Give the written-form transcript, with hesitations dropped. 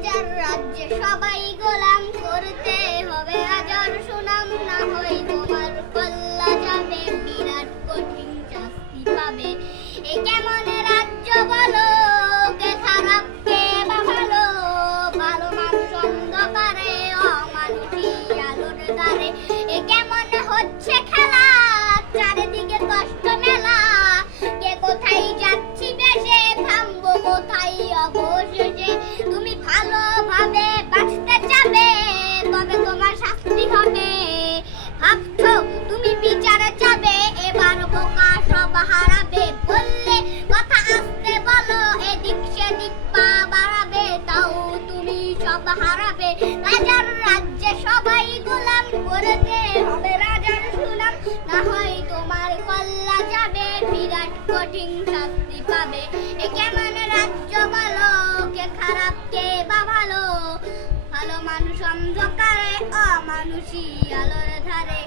রাজার রাজ্যে সবাই গোলাম, করতে হবে রাজার সুনাম, না হয় তোমার কল্লা যাবে, বিরাট কঠিন শাস্তি পাবে। এ কেমন রাজ্য বলো, কে খারাপ কে বা ভালো, ভালো মানুষ অন্ধকারে, অমানুষী আলোর ধারে। এ কেমন হচ্ছে খেলা, চারিদিকে কষ্ট মেলা, কে কোথায় যাচ্ছি বেশে, থামবো কোথায় অবশেষে। তুমি ভালোভাবে বাঁচতে চাবে, তবে তোমার শাস্তি হবে। ভাবছো তুমি বিচারে যাবে, এবার বোকা সব হারাবে। বললে কথা আসতে বলো, এদিক সেদিক পা বাড়াবে, তাও তুমি সব হারাবে। রাজার রাজ্যে সবাই গোলাম, করতে হবে রাজার সুনাম, না হয় তোমার কল্লা যাবে, বিরাট কঠিন শাস্তি পাবে। এ কেমন রাজ্য বলো, কে খারাপ কে বা ভালো, ভালো মানুষ অন্ধকারে, অমানুষী আলোর ধারে।